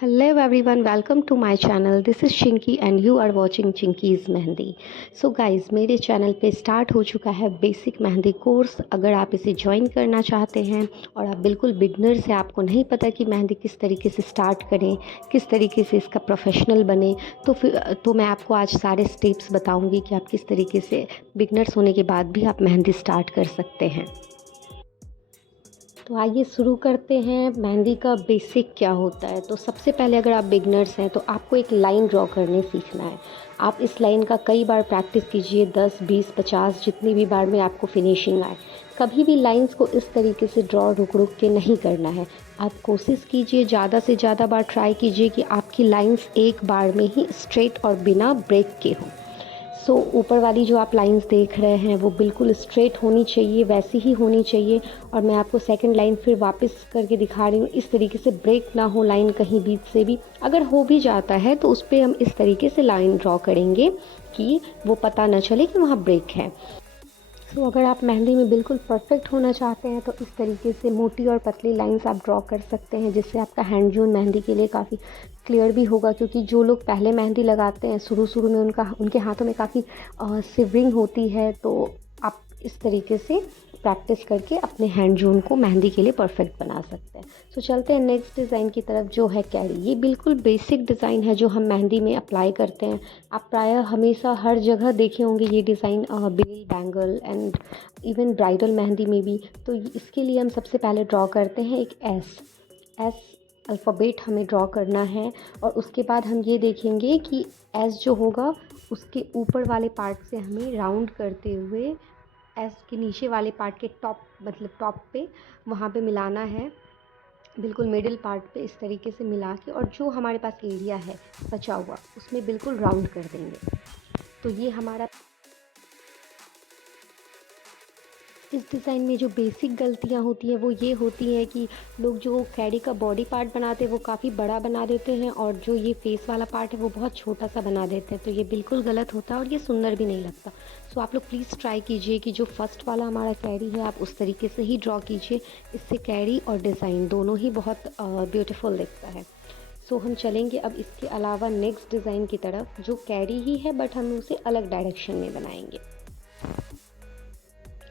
Hello everyone, welcome to my channel. This is Chinky and you are watching Chinky's mehndi. So guys, मेरे channel पे start हो चुका है basic mehndi course. अगर आप इसे ज्वाइन करना चाहते हैं और आप बिल्कुल बिगनर से, आपको नहीं पता कि मेहंदी किस तरीके से स्टार्ट करें, किस तरीके से इसका प्रोफेशनल बने, तो मैं आपको आज सारे स्टेप्स बताऊंगी कि आप किस तरीके से बिगनर्स होने के बाद भी आप मेहंदी स्टार्ट कर सकते हैं. तो आइए शुरू करते हैं. मेहंदी का बेसिक क्या होता है. तो सबसे पहले अगर आप बिगनर्स हैं तो आपको एक लाइन ड्रॉ करने सीखना है. आप इस लाइन का कई बार प्रैक्टिस कीजिए, 10, 20, 50 जितनी भी बार में आपको फिनिशिंग आए. कभी भी लाइंस को इस तरीके से ड्रॉ रुक रुक के नहीं करना है. आप कोशिश कीजिए, ज़्यादा से ज़्यादा बार ट्राई कीजिए कि आपकी लाइंस एक बार में ही स्ट्रेट और बिना ब्रेक के हों. सो ऊपर वाली जो आप लाइंस देख रहे हैं वो बिल्कुल स्ट्रेट होनी चाहिए, वैसी ही होनी चाहिए. और मैं आपको सेकंड लाइन फिर वापस करके दिखा रही हूँ. इस तरीके से ब्रेक ना हो लाइन कहीं बीच से भी. अगर हो भी जाता है तो उस पर हम इस तरीके से लाइन ड्रॉ करेंगे कि वो पता न चले कि वहाँ ब्रेक है. तो अगर आप मेहंदी में बिल्कुल परफेक्ट होना चाहते हैं तो इस तरीके से मोटी और पतली लाइंस आप ड्रॉ कर सकते हैं, जिससे आपका हैंड जून मेहंदी के लिए काफ़ी क्लियर भी होगा. क्योंकि जो लोग पहले मेहंदी लगाते हैं शुरू में उनके हाथों में काफ़ी सिवरिंग होती है. तो आप इस तरीके से प्रैक्टिस करके अपने हैंड जून को मेहंदी के लिए परफेक्ट बना सकते हैं. तो चलते हैं नेक्स्ट डिज़ाइन की तरफ, जो है कैरी. ये बिल्कुल बेसिक डिज़ाइन है जो हम मेहंदी में अप्लाई करते हैं. आप प्रायः हमेशा हर जगह देखे होंगे ये डिज़ाइन, बेल, bangle and even bridal mehndi में भी. तो इसके लिए हम सबसे पहले ड्रॉ करते हैं एक एस अल्फ़ाबेट हमें ड्रॉ करना है. और उसके बाद हम ये देखेंगे कि एस जो होगा उसके ऊपर वाले पार्ट से हमें राउंड करते हुए एस के नीचे वाले पार्ट के टॉप पे वहाँ पे मिलाना है, बिल्कुल मिडिल पार्ट पे इस तरीके से मिला के. और जो हमारे पास एरिया है बचा हुआ उसमें बिल्कुल राउंड कर देंगे. तो ये हमारा इस डिज़ाइन में जो बेसिक गलतियाँ होती हैं वो ये होती हैं कि लोग जो कैरी का बॉडी पार्ट बनाते हैं वो काफ़ी बड़ा बना देते हैं और जो ये फेस वाला पार्ट है वो बहुत छोटा सा बना देते हैं. तो ये बिल्कुल गलत होता है और ये सुंदर भी नहीं लगता. सो आप लोग प्लीज़ ट्राई कीजिए कि जो फर्स्ट वाला हमारा कैरी है आप उस तरीके से ही ड्रॉ कीजिए. इससे कैरी और डिज़ाइन दोनों ही बहुत ब्यूटीफुल दिखता है. सो हम चलेंगे अब इसके अलावा नेक्स्ट डिज़ाइन की तरफ, जो कैरी ही है बट हम उसे अलग डायरेक्शन में बनाएंगे.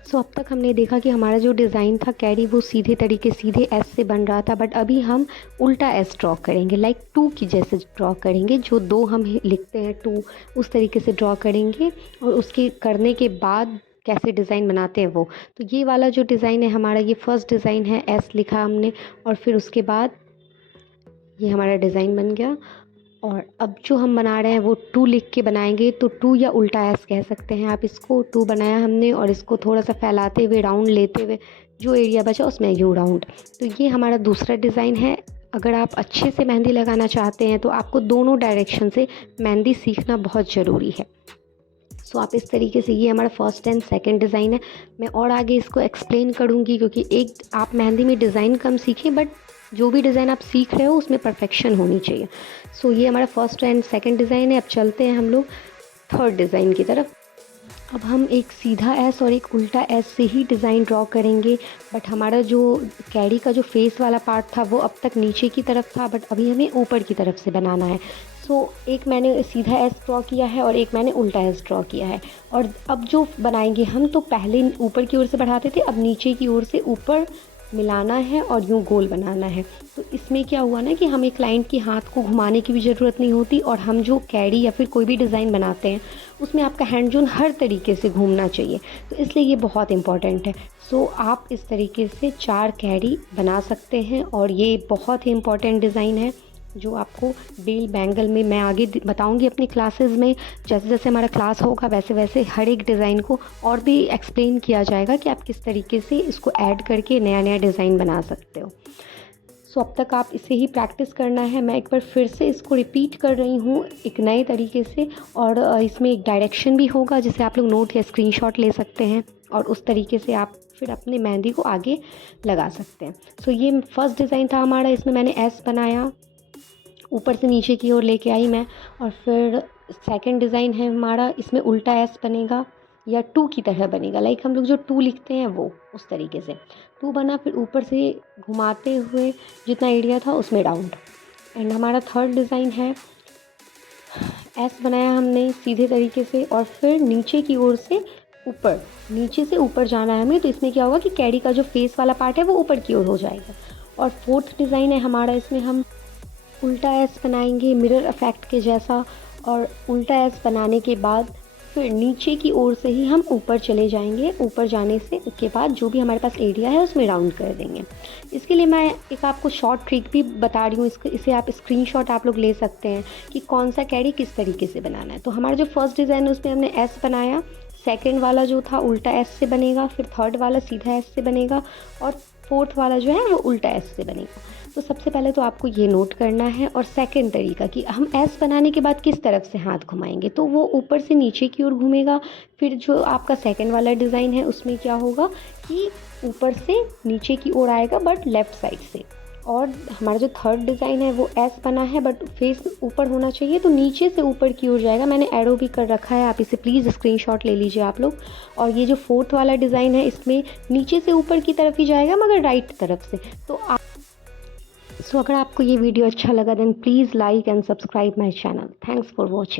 सो अब तक हमने देखा कि हमारा जो डिज़ाइन था कैरी वो सीधे एस से बन रहा था. बट अभी हम उल्टा एस ड्रॉ करेंगे, लाइक 2 की जैसे ड्रॉ करेंगे. जो 2 हम लिखते हैं 2, उस तरीके से ड्रॉ करेंगे. और उसके करने के बाद कैसे डिज़ाइन बनाते हैं वो. तो ये वाला जो डिज़ाइन है हमारा, ये फर्स्ट डिज़ाइन है, एस लिखा हमने. और फिर उसके बाद ये हमारा डिज़ाइन बन गया. और अब जो हम बना रहे हैं वो 2 लिख के बनाएंगे. तो 2 या उल्टा एस कह सकते हैं आप इसको. 2 बनाया हमने और इसको थोड़ा सा फैलाते हुए राउंड लेते हुए जो एरिया बचा उसमें यू राउंड. तो ये हमारा दूसरा डिज़ाइन है. अगर आप अच्छे से मेहंदी लगाना चाहते हैं तो आपको दोनों डायरेक्शन से मेहंदी सीखना बहुत ज़रूरी है. सो आप इस तरीके से, ये हमारा फर्स्ट एंड सेकंड डिज़ाइन है. मैं और आगे इसको एक्सप्लेन करूँगी क्योंकि एक आप मेहंदी में डिज़ाइन कम सीखें बट जो भी डिज़ाइन आप सीख रहे हो उसमें परफेक्शन होनी चाहिए. सो ये हमारा फर्स्ट एंड सेकंड डिज़ाइन है. अब चलते हैं हम लोग थर्ड डिज़ाइन की तरफ. अब हम एक सीधा एस और एक उल्टा एस से ही डिज़ाइन ड्रॉ करेंगे. बट हमारा जो कैरी का जो फेस वाला पार्ट था वो अब तक नीचे की तरफ था, बट अभी हमें ऊपर की तरफ से बनाना है. सो एक मैंने सीधा एस ड्रॉ किया है और एक मैंने उल्टा एस ड्रॉ किया है. और अब जो बनाएंगे हम, तो पहले ऊपर की ओर से बढ़ाते थे, अब नीचे की ओर से ऊपर मिलाना है और यूँ गोल बनाना है. तो इसमें क्या हुआ ना कि हमें क्लाइंट के हाथ को घुमाने की भी ज़रूरत नहीं होती. और हम जो कैरी या फिर कोई भी डिज़ाइन बनाते हैं उसमें आपका हैंड जोन हर तरीके से घूमना चाहिए. तो इसलिए ये बहुत इंपॉर्टेंट है. सो आप इस तरीके से 4 कैरी बना सकते हैं और ये बहुत ही इंपॉर्टेंट डिज़ाइन है जो आपको बेल बैंगल में मैं आगे बताऊंगी अपनी क्लासेस में. जैसे जैसे हमारा क्लास होगा वैसे वैसे हर एक डिज़ाइन को और भी एक्सप्लेन किया जाएगा कि आप किस तरीके से इसको ऐड करके नया नया डिज़ाइन बना सकते हो. सो अब तक आप इसे ही प्रैक्टिस करना है. मैं एक बार फिर से इसको रिपीट कर रही हूँ एक नए तरीके से. और इसमें एक डायरेक्शन भी होगा जिसे आप लोग नोट या स्क्रीनशॉट ले सकते हैं और उस तरीके से आप फिर अपने मेहंदी को आगे लगा सकते हैं. सो ये फर्स्ट डिज़ाइन था हमारा. इसमें मैंने एस बनाया, ऊपर से नीचे की ओर लेके आई मैं. और फिर सेकंड डिज़ाइन है हमारा, इसमें उल्टा एस बनेगा या 2 की तरह बनेगा, लाइक हम लोग जो 2 लिखते हैं वो उस तरीके से 2 बना. फिर ऊपर से घुमाते हुए जितना एरिया था उसमें राउंड. एंड हमारा थर्ड डिज़ाइन है, एस बनाया हमने सीधे तरीके से और फिर नीचे की ओर से ऊपर, नीचे से ऊपर जाना है हमें। तो इसमें क्या होगा कि कैरी का जो फेस वाला पार्ट है वो ऊपर की ओर हो जाएगा। और फोर्थ डिज़ाइन है हमारा, इसमें हम उल्टा एस बनाएंगे मिरर इफेक्ट के जैसा, और उल्टा एस बनाने के बाद फिर नीचे की ओर से ही हम ऊपर चले जाएंगे। ऊपर जाने से के बाद जो भी हमारे पास एरिया है उसमें राउंड कर देंगे। इसके लिए मैं एक आपको शॉर्ट ट्रिक भी बता रही हूँ, इसे आप स्क्रीनशॉट आप लोग ले सकते हैं कि कौन सा कैरी किस तरीके से बनाना है। तो हमारा जो फर्स्ट डिज़ाइन है उसमें हमने एस बनाया, सेकेंड वाला जो था उल्टा एस से बनेगा, फिर थर्ड वाला सीधा एस से बनेगा, और फोर्थ वाला जो है वो उल्टा एस से बनेगा। तो सबसे पहले तो आपको ये नोट करना है। और सेकंड तरीका कि हम एस बनाने के बाद किस तरफ से हाथ घुमाएंगे, तो वो ऊपर से नीचे की ओर घूमेगा। फिर जो आपका सेकंड वाला डिज़ाइन है उसमें क्या होगा कि ऊपर से नीचे की ओर आएगा बट लेफ़्ट साइड से। और हमारा जो थर्ड डिज़ाइन है वो एस बना है बट फेस ऊपर होना चाहिए, तो नीचे से ऊपर की ओर जाएगा। मैंने एरो भी कर रखा है, आप इसे प्लीज़ स्क्रीनशॉट ले लीजिए आप लोग। और ये जो फोर्थ वाला डिज़ाइन है इसमें नीचे से ऊपर की तरफ ही जाएगा मगर राइट तरफ से। तो अगर आपको ये वीडियो अच्छा लगा then please like and subscribe my channel. Thanks for watching.